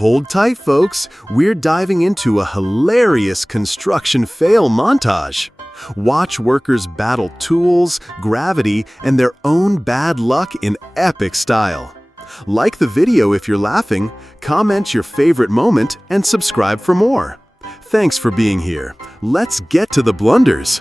Hold tight, folks. We're diving into a hilarious construction fail montage. Watch workers battle tools, gravity, and their own bad luck in epic style. Like the video if you're laughing, comment your favorite moment, and subscribe for more. Thanks for being here. Let's get to the blunders.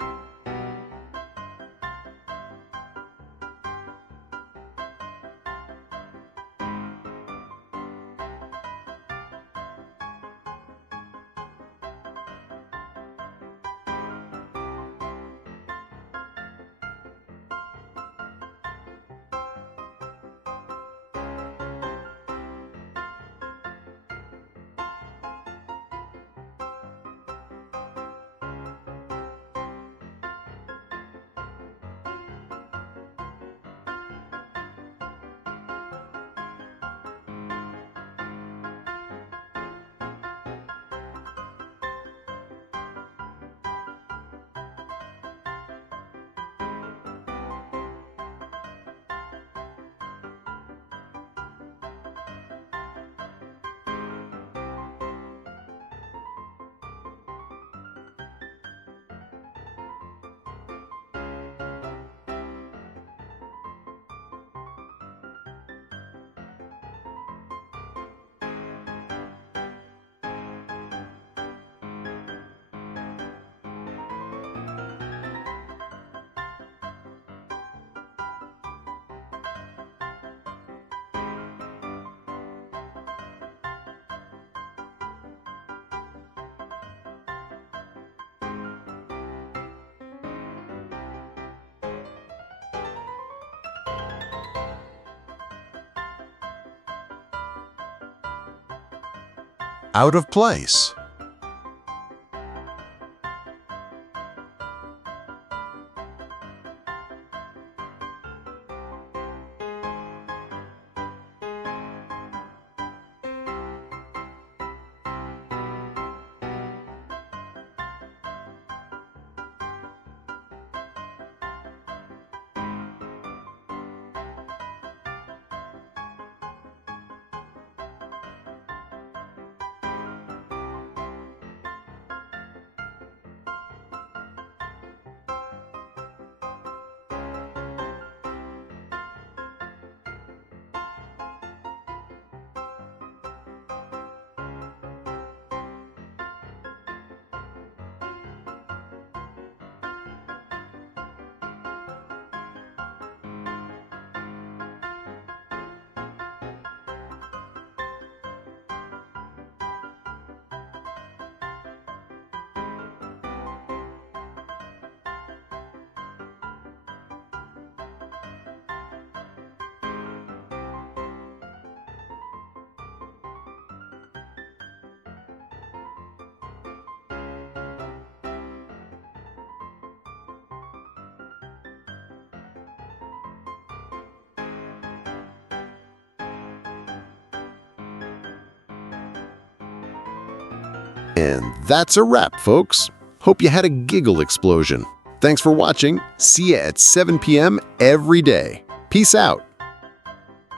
Out of place. And that's a wrap, folks. Hope you had a giggle explosion. Thanks for watching. See ya at 7 p.m. every day. Peace out.